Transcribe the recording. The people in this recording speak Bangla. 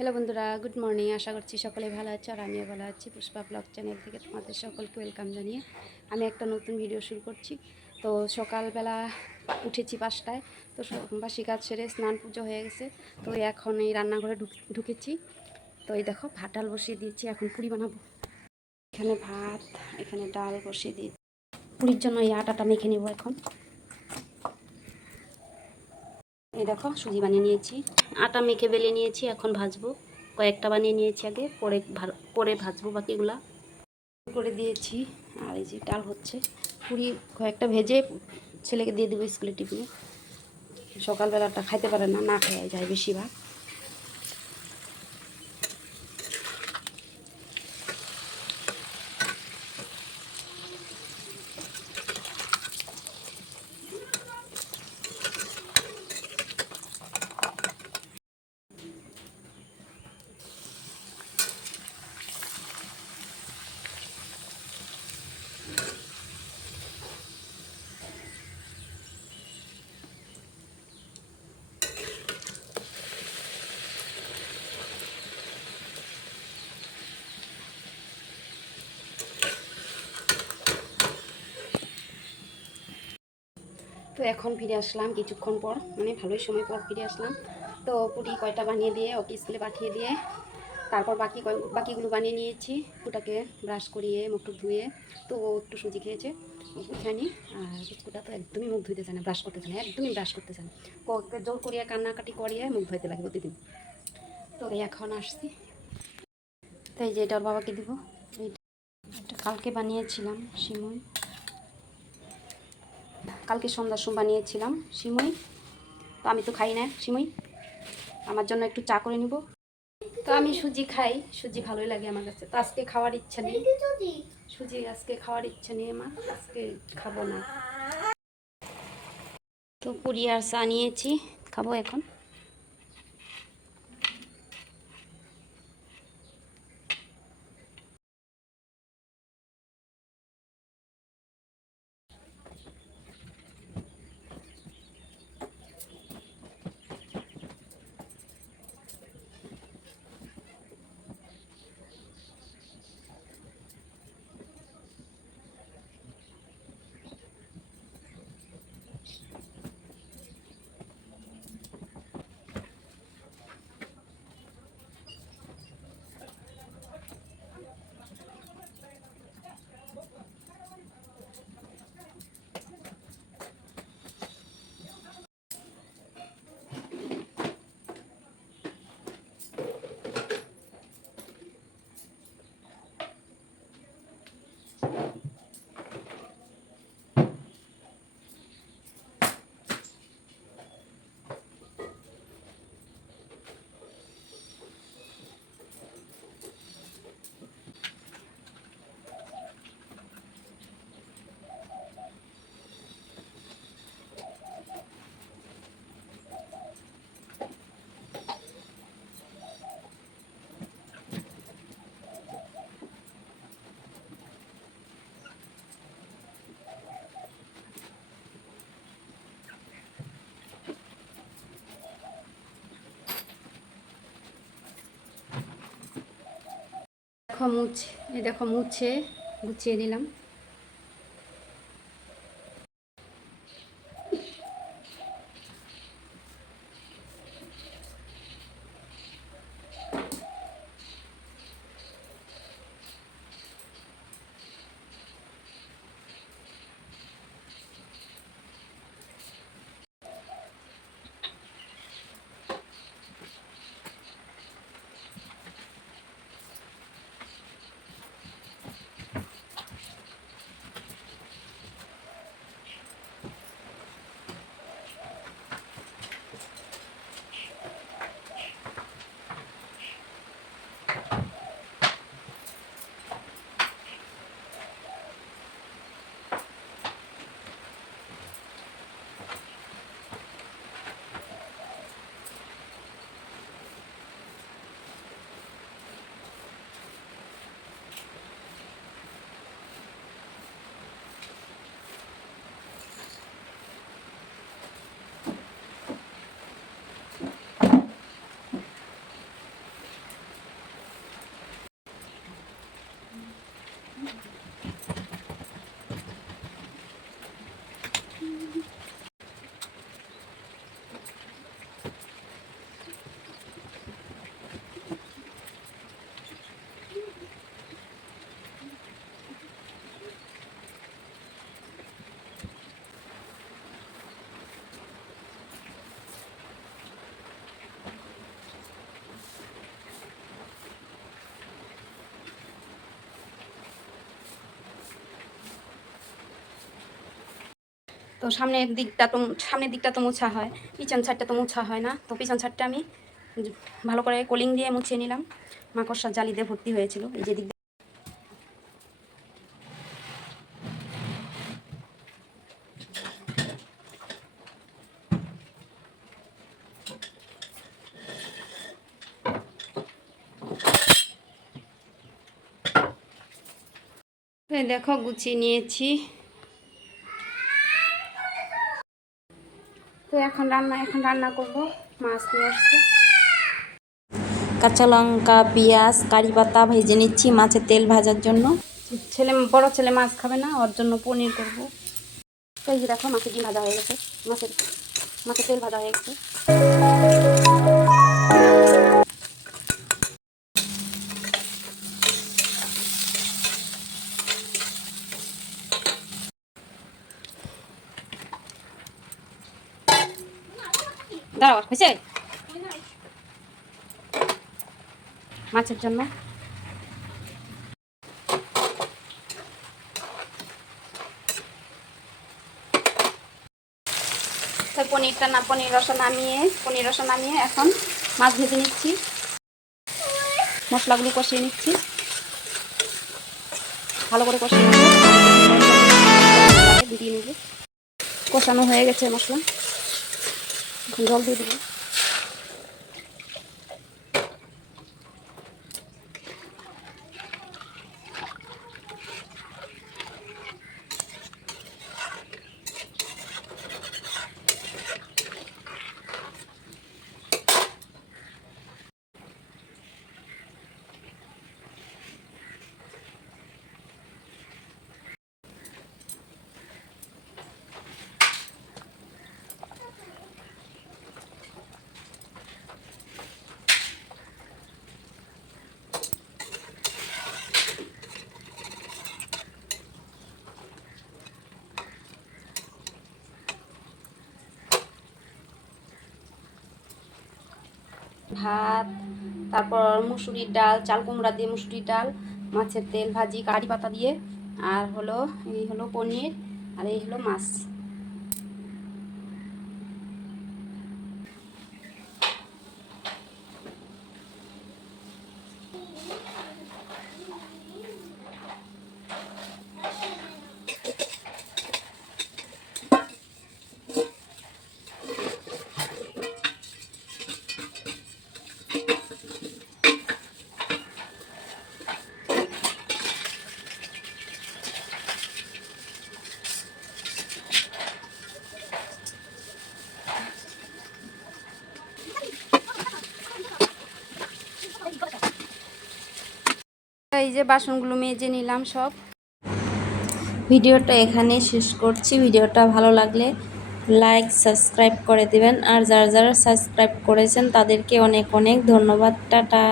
হ্যালো বন্ধুরা, গুড মর্নিং। আশা করছি সকলে ভালো আছে আর আমিও ভালো আছি। পুষ্পা ব্লগ চ্যানেল থেকে তোমাদের সকলকে ওয়েলকাম জানিয়ে আমি একটা নতুন ভিডিও শুরু করছি। তো সকালবেলা উঠেছি 5টায়। তো বাসি কাজ সেরে স্নান পুজো হয়ে গেছে। তো এখন এই রান্নাঘরে ঢুকেছি। তো এই দেখো ভাত ডাল বসিয়ে দিয়েছি, এখন পুরি বানাবো। এখানে ভাত, এখানে ডাল বসিয়ে দিয়েছি। পুরির জন্য এই আটাটা মেখে নেব এখন। এই দেখো সুজি বানিয়ে নিয়েছি, আটা মেখে বেলে নিয়েছি, এখন ভাজবো। কয়েকটা বানিয়ে নিয়েছি আগে, পরে ভাজবো বাকিগুলা। করে দিয়েছি আর এই যে ডাল হচ্ছে। পুরি কয়েকটা ভেজে ছেলেকে দিয়ে দেবো স্কুলে টিফিনে। সকালবেলাটা খাইতে পারে না, না খেয়ে যায় বেশিরভাগ। তো এখন ফিরে আসলাম কিছুক্ষণ পর, মানে ভালোই সময় পর ফিরে আসলাম। তো পুরি কয়টা বানিয়ে দিয়ে ওকে স্কুলে পাঠিয়ে দিয়ে তারপর বাকিগুলো বানিয়ে নিয়েছি। ওটাকে ব্রাশ করিয়ে মুখটুক ধুয়ে, তো ও একটু সুজি খেয়েছে, খায়নি। আর বিস্কুটটা তো একদমই মুখ ধুইতে চায় না, ব্রাশ করতে চায় না, একদমই ব্রাশ করতে চায় না। ওকে জোর করিয়ে কান্নাকাটি করিয়ে মুখ ধুইতে লাগে প্রতিদিন। তো এখন আসছি, তাই যে এটা ওর বাবাকে দিব। এটা কালকে বানিয়েছিলাম সিমুই, কালকে সন্ধ্যার সময় বানিয়েছিলাম সিমুই। তো আমি তো খাই না সিমুই, আমার জন্য একটু চা করে নিব। তো আমি সুজি খাই, সুজি ভালোই লাগে আমার কাছে। তো আজকে খাওয়ার ইচ্ছা নেই সুজি, আজকে খাওয়ার ইচ্ছা নেই আমার, আজকে খাবো না। তো পুরি আর চা নিয়েছি, খাবো এখন। দেখো মুছে গুছিয়ে নিলাম। তো সামনের দিকটা তো মোছা হয়, পিছন সাইডটা তো মোছা হয় না। তো পিছন সাইডটা আমি ভালো করে কলিং দিয়ে মুছিয়ে নিলাম। মাকড়সার জালি দিয়ে ভর্তি হয়েছিল এই যে দিক দিয়ে। দেখো গুছিয়ে নিয়েছি। তো এখন রান্না করব। মাছ নিয়ে আসছে, কাঁচা লঙ্কা, পেঁয়াজ, কারি পাতা ভেজে নিচ্ছি মাছের তেল ভাজার জন্য। বড় ছেলে মাছ খাবে না, ওর জন্য পনির করবো। তো এই যে দেখো মাছের ডিম ভাজা হয়ে গেছে, মাছের তেল ভাজা হয়ে গেছে। দাঁড়াও, হয়েছে মাছের জন্য। তো পনির রসা নামিয়ে এখন মাছ ভেজে নিচ্ছি, মশলাগুলি কষিয়ে নিচ্ছি, ভালো করে কষিয়ে দিয়ে নেব। কষানো হয়ে গেছে মশলা, এখন জল দিয়ে দেবো। ভাত, তারপর মুসুরির ডাল, চাল কুমড়া দিয়ে মুসুরির ডাল, মাছের তেল ভাজি কারি পাতা দিয়ে, আর এই হলো পনির, আর এই হলো মাছ। এই যে বাসনগুলো মেজে নিলাম সব। ভিডিওটা এখানে শেষ করছি। ভিডিওটা ভালো লাগলে লাইক সাবস্ক্রাইব করে দিবেন, আর যারা যারা সাবস্ক্রাইব করেছেন তাদেরকে অনেক অনেক ধন্যবাদ। টাটা।